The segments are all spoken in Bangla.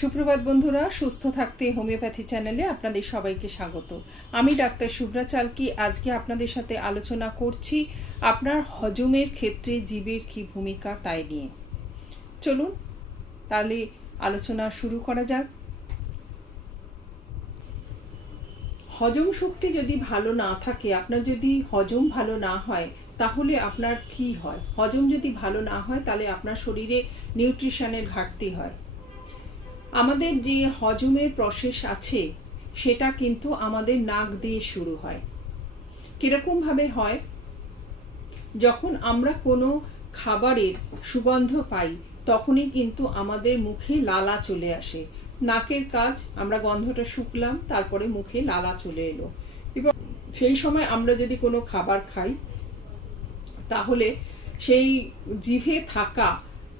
সুপ্রভাত বন্ধুরা, সুস্থ থাকতে হোমিওপ্যাথি চ্যানেলে আপনাদের সবাইকে স্বাগত। আমি ডাক্তার শুভ্রা চালকি। আজকে আপনাদের সাথে আলোচনা করছি আপনার হজমের ক্ষেত্রে জীবের কী ভূমিকা তাই নিয়ে। চলুন তাহলে আলোচনা শুরু করা যাক। হজম শক্তি যদি ভালো না থাকে, আপনার যদি হজম ভালো না হয়, তাহলে আপনার কি হয়? হজম যদি ভালো না হয় তাহলে আপনার শরীরে নিউট্রিশনের ঘাটতি হয়। আমাদের যে হজমের প্রসেস আছে সেটা কিন্তু আমাদের নাক দিয়ে শুরু হয়। কীরকমভাবে হয়? যখন আমরা কোনো খাবারের সুগন্ধ পাই তখনই কিন্তু আমাদের মুখে লালা চলে আসে। নাকের কাজ, আমরা গন্ধটা শুকলাম, তারপরে মুখে লালা চলে এলো। এবং সেই সময় আমরা যদি কোনো খাবার খাই তাহলে সেই জিভে থাকা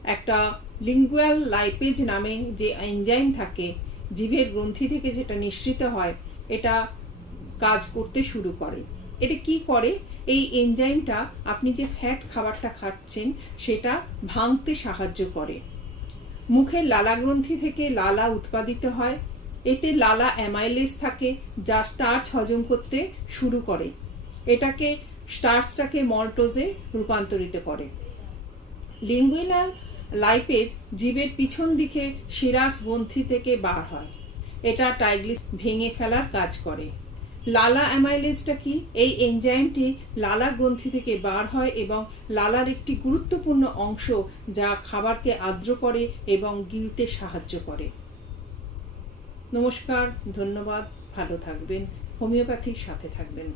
একটা লিঙ্গুয়াল লাইপেজ নামে যে এনজাইম থাকে জিভের গ্রন্থি থেকে, যেটা নিঃসৃত হয়, এটা কাজ করতে শুরু করে। এটা কি করে? এই এনজাইমটা আপনি যে ফ্যাট খাবারটা খাচ্ছেন সেটা ভাঙতে সাহায্য করে। মুখের লালা গ্রন্থি থেকে লালা উৎপাদিত হয়। এতে লালা অ্যামাইলেজ থাকে যা স্টার্চ হজম করতে শুরু করে। এটাকে স্টার্চটাকে মল্টোজে রূপান্তরিত করে। লিঙ্গুইনাল লাইপেজ জীবের পিছন দিকে শিরাস গ্রন্থি থেকে বার হয়। এটা ট্রাইগ্লিসারাইড ভেঙে ফেলার কাজ করে। লালা অ্যামাইলেজটা কি? এই এনজাইমটি লালা গ্রন্থি থেকে বার হয় এবং লালার একটি গুরুত্বপূর্ণ অংশ যা খাবারকে আর্দ্র করে এবং গিলতে সাহায্য করে। নমস্কার, ধন্যবাদ, ভালো থাকবেন, হোমিওপ্যাথির সাথে থাকবেন।